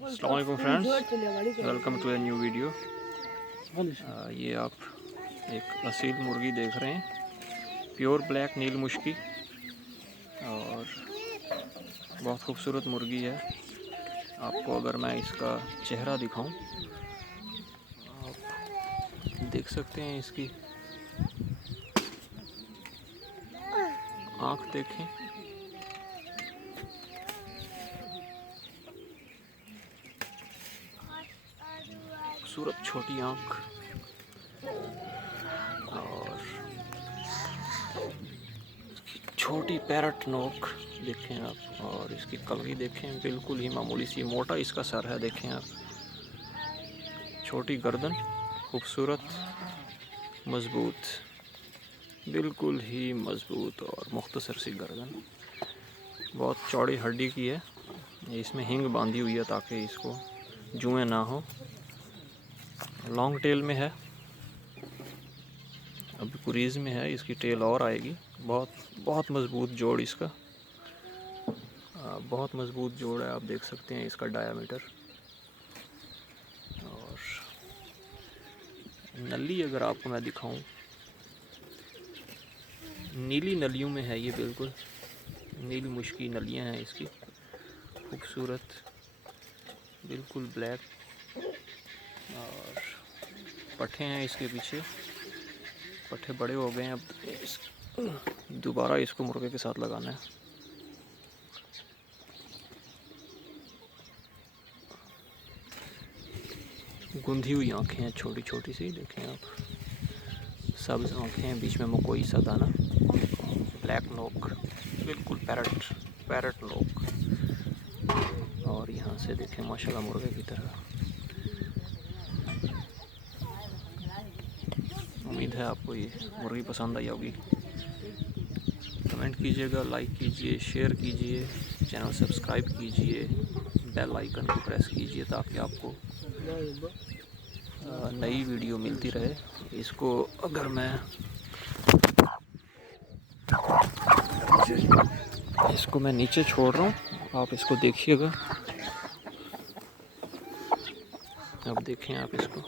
अस्सलाम वालेकुम friends, welcome to a new video. ये आप एक असील मुर्गी देख रहे हैं, प्योर ब्लैक नील मुश्की, और बहुत खूबसूरत मुर्गी है। आपको अगर मैं इसका चेहरा दिखाऊं, आप देख सकते हैं इसकी आँख देखें, खूबसूरत छोटी आँख, और छोटी पैरट नोक देखें आप, और इसकी कलगी देखें, बिल्कुल ही मामूली सी, मोटा इसका सर है देखें आप, छोटी गर्दन, खूबसूरत, मज़बूत, बिल्कुल ही मज़बूत और मुख्तसर सी गर्दन, बहुत चौड़ी हड्डी की है। इसमें हिंग बांधी हुई है ताकि इसको जुएँ ना हो। लॉन्ग टेल में है, अभी कुरीज़ में है, इसकी टेल और आएगी। बहुत मज़बूत जोड़ इसका, बहुत मज़बूत जोड़ है। आप देख सकते हैं इसका डायामीटर। और नली अगर आपको मैं दिखाऊं, नीली नलियों में है ये, बिल्कुल नीली मुश्की नलियां हैं इसकी, खूबसूरत, बिल्कुल ब्लैक। और पट्ठे हैं इसके पीछे, पट्ठे बड़े हो गए हैं। अब दोबारा इसको मुर्गे के साथ लगाना है। गुंधी हुई आँखें हैं, छोटी छोटी सी, देखें आप, सब्ज़ आँखें हैं, बीच में मकोई सा दाना, ब्लैक नोक, बिल्कुल पैरट नोक। और यहाँ से देखें माशाल्लाह मुर्गे की तरह। उम्मीद है आपको ये मुर्गी पसंद आई होगी। कमेंट कीजिएगा, लाइक कीजिए, शेयर कीजिए, चैनल सब्सक्राइब कीजिए, बेल आइकन को प्रेस कीजिए ताकि आपको नई वीडियो मिलती रहे। इसको अगर मैं नीचे छोड़ रहा हूँ, आप इसको देखिएगा। अब देखें आप इसको।